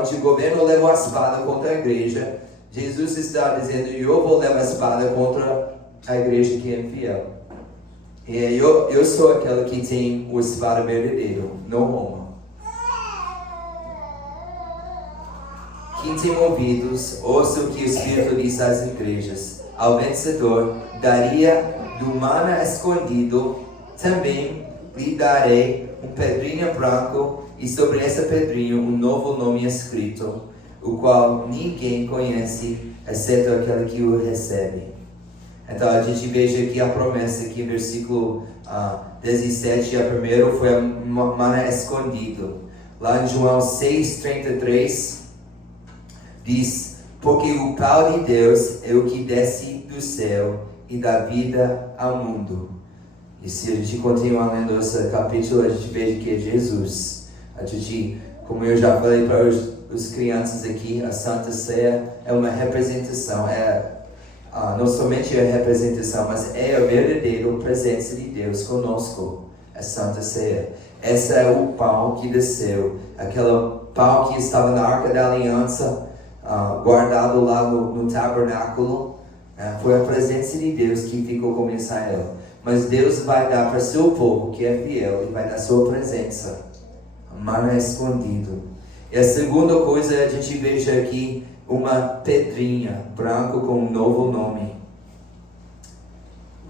onde o governo levou a espada contra a igreja. Jesus está dizendo, eu vou levar a espada contra a igreja que é infiel. E eu sou aquele que tem o espada verdadeiro, não Roma. Quem tem ouvidos, ouça o que o Espírito diz às igrejas. Ao vencedor, daria do maná escondido, também lhe darei um pedrinho branco, e sobre essa pedrinha um novo nome escrito, o qual ninguém conhece, exceto aquele que o recebe. Então a gente veja aqui a promessa aqui em versículo 17, a primeiro foi a maná escondido. Lá em João 6:33 diz, porque o pão de Deus é o que desce do céu e dá vida ao mundo. E se a gente continuar lendo esse capítulo, a gente vê que é Jesus. A gente, como eu já falei para os crianças aqui, a Santa Ceia é uma representação, não somente a representação, mas é a verdadeira presença de Deus conosco, a Santa Ceia. Esse é o pão que desceu, aquele pão que estava na Arca da Aliança, guardado lá no tabernáculo, foi a presença de Deus que ficou com Israel. Mas Deus vai dar para seu povo que é fiel, e vai dar sua presença, maná escondido. E a segunda coisa, a gente veja aqui uma pedrinha branca com um novo nome.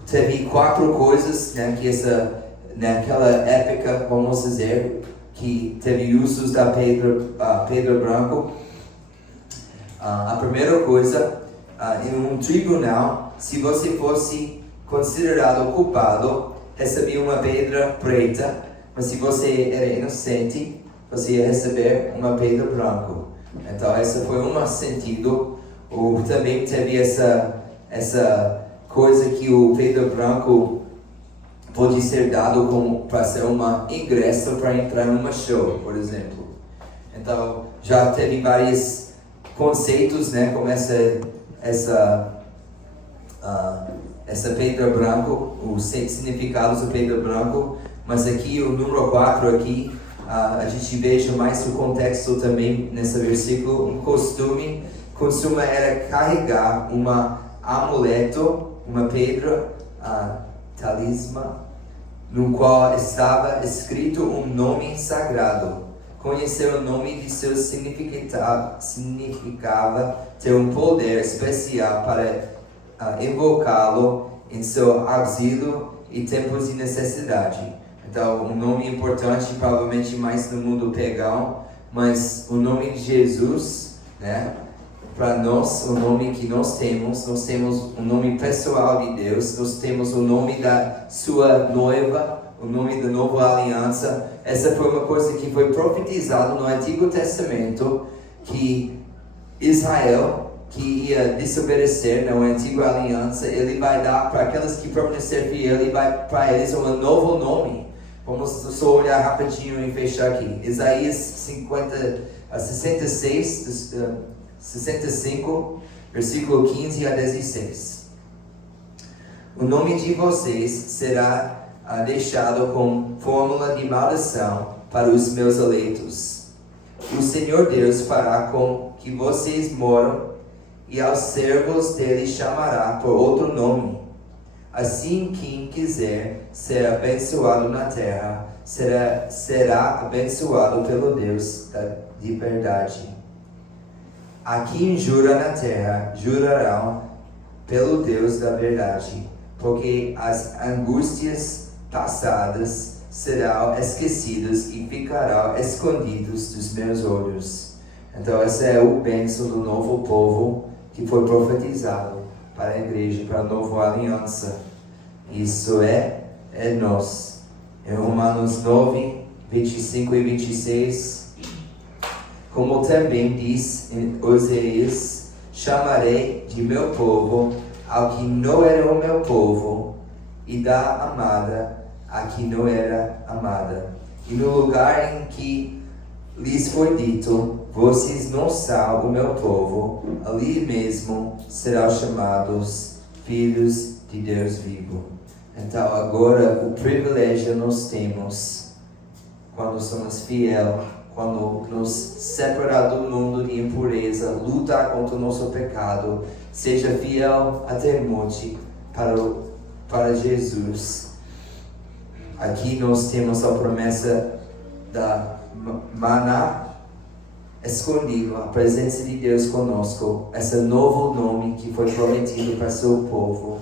Teve 4 coisas, né, que naquela época, vamos dizer, que teve usos da pedra branca. A primeira coisa, em um tribunal, se você fosse considerado culpado, recebia uma pedra preta, mas se você era inocente, você ia receber uma pedra branca. Então, esse foi um sentido. Ou também teve essa coisa que o pedra branco pode ser dado para ser um ingresso para entrar numa show, por exemplo. Então, já teve vários conceitos, né, como essa essa pedra branco, os significados da pedra branco, mas aqui o número 4 aqui, a gente veja mais o contexto também nesse versículo. Um costume era carregar amuleto, uma pedra, talismã, no qual estava escrito um nome sagrado. Conhecer o nome de seu significava ter um poder especial para invocá-lo em seu auxílio e tempos de necessidade. Então, um nome importante, provavelmente mais no mundo pagão, mas o nome de Jesus, né? Para nós, o nome que nós temos um nome pessoal de Deus, nós temos o nome da sua noiva, o nome da nova aliança. Essa foi uma coisa que foi profetizada no Antigo Testamento, que Israel, que ia desobedecer na antiga aliança, ele vai dar para aqueles que permanecer fiel, ele vai para eles um novo nome. Vamos só olhar rapidinho e fechar aqui. Isaías 65, versículo 15 a 16. O nome de vocês será deixado com fórmula de maldição para os meus eleitos. O Senhor Deus fará com que vocês moram, e aos servos dele chamará por outro nome. Assim, quem quiser ser abençoado na terra, será abençoado pelo Deus de verdade. A quem jura na terra, jurarão pelo Deus da verdade, porque as angústias passadas serão esquecidas e ficarão escondidos dos meus olhos. Então, esse é o bênção do novo povo que foi profetizado para a igreja, para a nova aliança. Isso é nós. Em Romanos 9, 25 e 26, como também diz em Oséias, chamarei de meu povo ao que não era o meu povo, e da amada a que não era amada. E no lugar em que lhes foi dito, vocês não são o meu povo, ali mesmo serão chamados filhos de Deus vivo. Então agora o privilégio nós temos, quando somos fiéis, quando nos separar do mundo de impureza, lutar contra o nosso pecado, seja fiel até a morte para Jesus. Aqui nós temos a promessa da maná escondido, a presença de Deus conosco, esse novo nome que foi prometido para seu povo,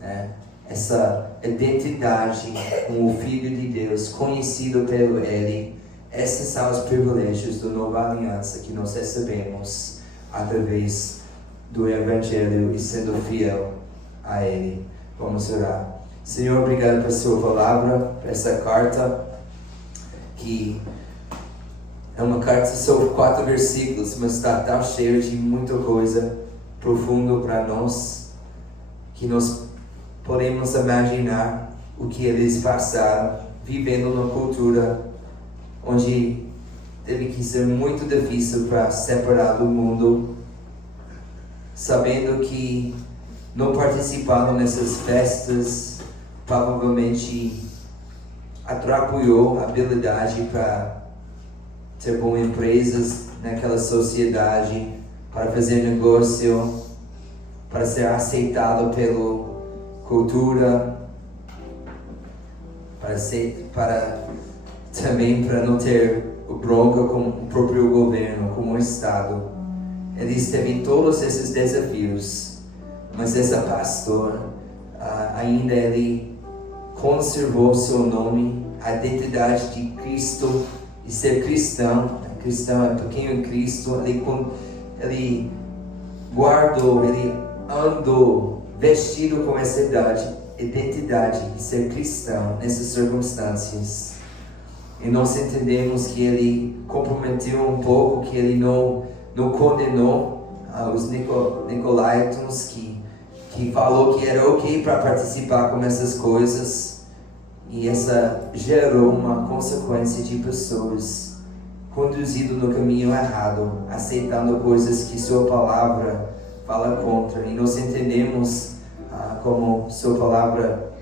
né? Essa identidade como o Filho de Deus, conhecido pelo Ele. Esses são os privilégios da nova aliança que nós recebemos através do Evangelho e sendo fiel a Ele. Vamos orar. Senhor, obrigado por sua palavra, por essa carta, que é uma carta sobre 4 versículos, mas está tão cheia de muita coisa profunda para nós, que nós podemos imaginar o que eles passaram, vivendo numa cultura onde teve que ser muito difícil para separar do mundo, sabendo que não participaram nessas festas, provavelmente atrapalhou a habilidade para ter boas empresas naquela sociedade, para fazer negócio, para ser aceitado pela cultura, também para não ter bronca com o próprio governo, com o Estado. Eles teve todos esses desafios, mas esse pastor ainda ele conservou seu nome, a identidade de Cristo, de ser cristão. Cristão é pequeno em Cristo. Ele guardou, ele andou vestido com essa identidade de ser cristão nessas circunstâncias. E nós entendemos que ele comprometeu um pouco, que ele não condenou os nicolaítas, que falou que era ok para participar com essas coisas. E essa gerou uma consequência de pessoas conduzidas no caminho errado, aceitando coisas que sua palavra fala contra. E nós entendemos, como sua palavra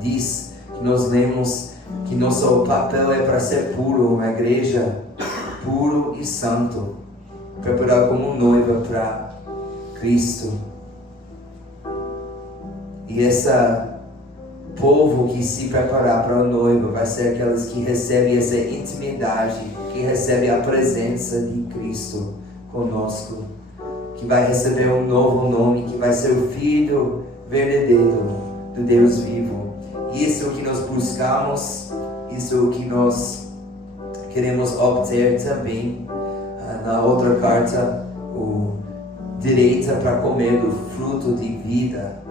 diz, que nós lemos que nosso papel é para ser puro, uma igreja puro e santo, preparar como noiva para Cristo. E esse povo que se preparar para a noiva vai ser aqueles que recebem essa intimidade, que recebem a presença de Cristo conosco, que vai receber um novo nome, que vai ser o Filho verdadeiro do Deus vivo. Isso que nós buscamos, isso que nós queremos obter também. Na outra carta, o direito para comer do fruto de vida.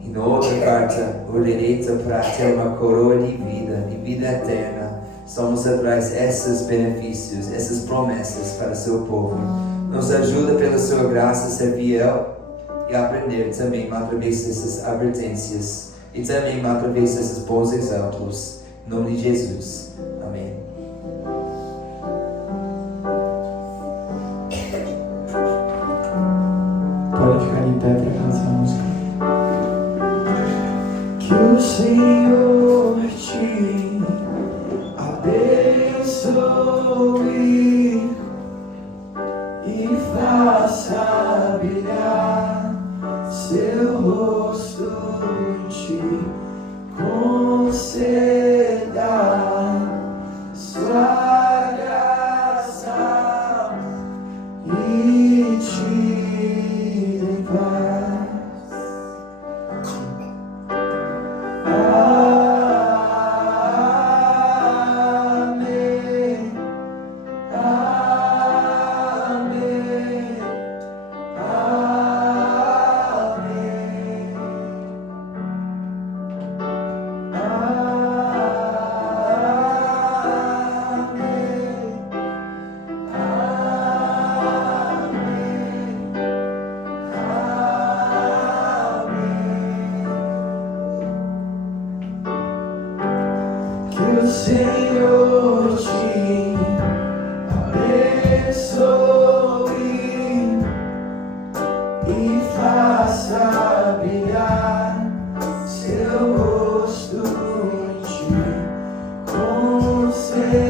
E na outra carta, o direito para ter uma coroa de vida eterna. Somos atrás desses benefícios, essas promessas para o seu povo. Nos ajuda pela sua graça a ser fiel e aprender também através dessas advertências e também através desses bons exemplos. Em nome de Jesus. Amém. Pode ficar em pé para cantar essa música. Que o Senhor te abençoe e faça brilhar seu rosto em ti, conceda sua graça e te dê paz. Amém. Amém. Que o Senhor te abençoe e faça brilhar seu rosto em ti, conceda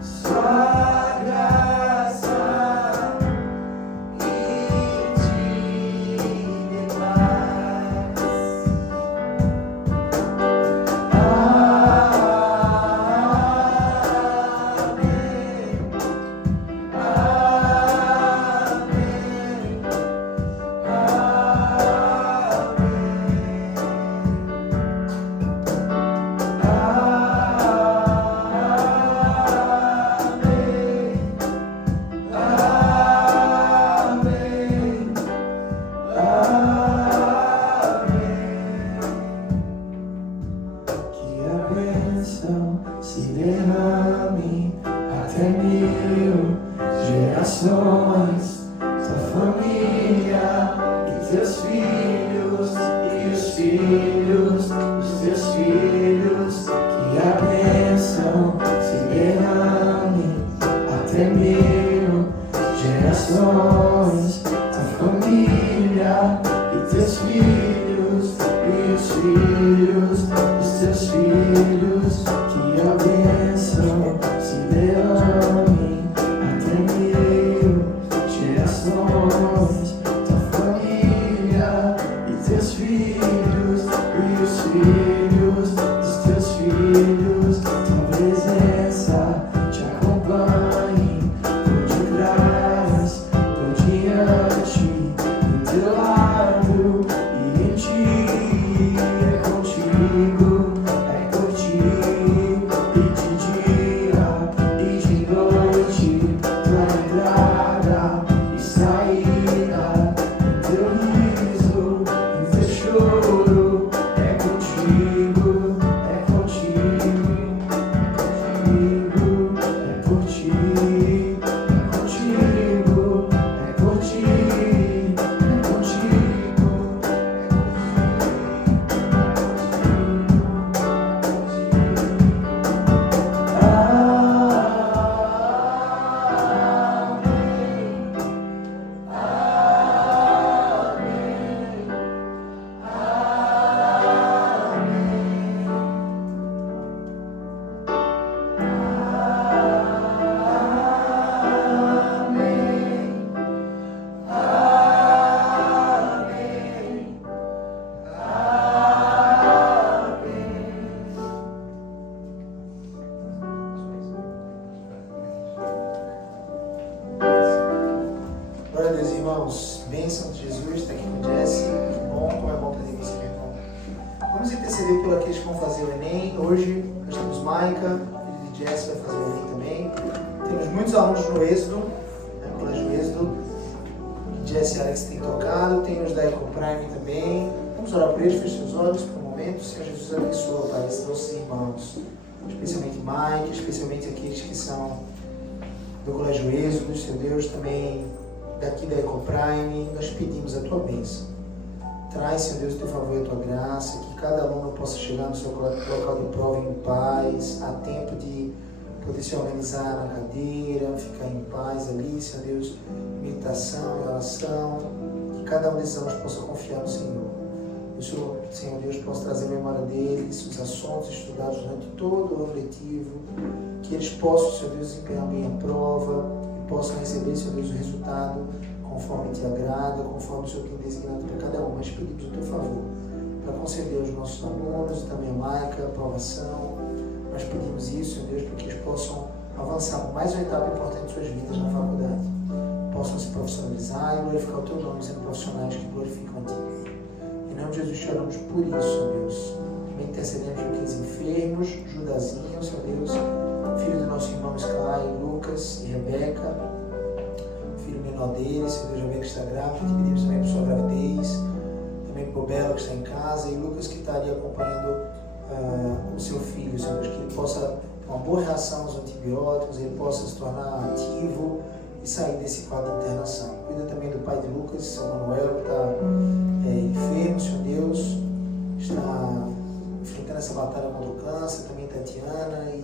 sua graça e te dê paz. Que a bênção se derrame até 1000 gerações, sua família e teus filhos e os filhos dos teus filhos. Que a bênção se derrame até 1000 gerações, tua família e teus filhos e os filhos dos teus filhos. Que a bênção se derrame até 1000 gerações, tua família e teus filhos e os filhos dos teus filhos. Tua presença te acompanhe por detrás, por diante, do teu lado e em ti. É contigo e de dia e de noite, tua entrada e saída Glória a Deus, irmãos. Bênção de Jesus, está aqui com o Jesse. Que bom, como é bom ter você, meu irmão. Vamos interceder por aqueles que vão fazer o Enem. Hoje nós temos Maica, filho de Jesse, vai fazer o Enem também. Temos muitos alunos no Êxodo, no Colégio Êxodo, que Jesse e Alex têm tocado. Tem os da Eco Prime também. Vamos orar por eles, feche seus olhos por um momento. Senhor Jesus, abençoa, Pai, esses nossos irmãos, especialmente Mike, especialmente aqueles que são do Colégio Êxodo, Seu Deus, também daqui da Eco Prime. Nós pedimos a Tua bênção. Traz, Senhor Deus, o Teu favor e a Tua graça, que cada aluno possa chegar no seu local de prova em paz, a tempo de poder se organizar na cadeira, ficar em paz ali, Senhor Deus, meditação, oração, que cada um desses alunos possa confiar no Senhor. O Senhor, Senhor Deus, possa trazer a memória deles, os assuntos estudados durante todo o ano letivo, que eles possam, Senhor Deus, desempenhar bem a prova e possam receber, Senhor Deus, o resultado conforme te agrada, conforme o Senhor tem designado para cada um. Mas pedimos o teu favor para conceder aos nossos alunos e também a Maica, a aprovação. Nós pedimos isso, Senhor Deus, para que eles possam avançar para mais uma etapa importante de suas vidas na faculdade. Possam se profissionalizar e glorificar o teu nome, sendo profissionais que glorificam a ti. Em nome de Jesus, te oramos por isso, Senhor Deus. Também intercedemos por aqueles enfermos, Judazinho, Senhor Deus, filho do nosso irmão Sky, Lucas e Rebeca, filho menor dele, Senhor Deus, Rebeca está grávida, te pedimos também por sua gravidez, também por Bela que está em casa e Lucas que está ali acompanhando o seu filho, Senhor Deus, que ele possa ter uma boa reação aos antibióticos, ele possa se tornar ativo e sair desse quadro de internação. Cuida também do pai de Lucas, São Manuel, que está enfermo, Senhor Deus, está enfrentando essa batalha contra o câncer, também Tatiana e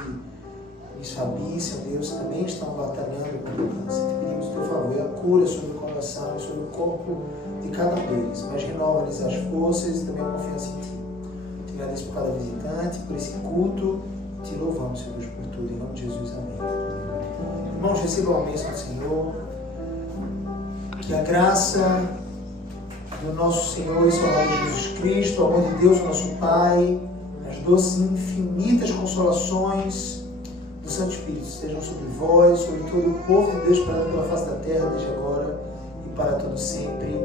Fabi, Senhor Deus, também estão batalhando contra o câncer. Te pedimos o teu favor e a cura sobre o coração e sobre o corpo de cada um deles, mas renova-lhes as forças e também a confiança em ti. Te agradeço por cada visitante, por esse culto, te louvamos, Senhor Deus, por tudo, em nome de Jesus, amém. Irmãos, recebam a bênção do Senhor, que a graça do nosso Senhor e Salvador Jesus Cristo, o amor de Deus, nosso Pai, as doces e infinitas consolações do Santo Espírito estejam sobre vós, sobre todo o povo de Deus esperando pela face da terra, desde agora e para todo sempre.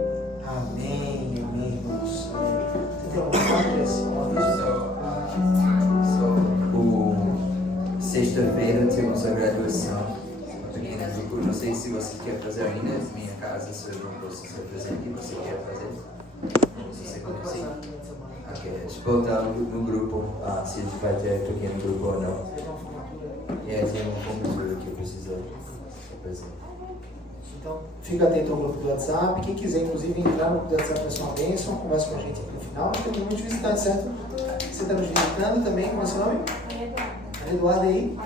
Amém, amém, irmãos. Você tem alguma coisa? Sexta-feira temos a graduação. Não sei se você quer fazer ainda, minha casa, se eu não posso se presente, você quer fazer? Se você conseguir. Ok, deixa eu voltar no grupo, se a gente vai ter pequeno grupo ou não. E aí tem um computador que eu preciso apresentar. Então, fica atento ao grupo do WhatsApp. Quem quiser, inclusive, entrar no grupo do WhatsApp, é só uma bênção, conversa com a gente aqui no final. Nós temos muitos visitantes, certo? Você está nos visitando também, como é seu nome? Eduardo aí.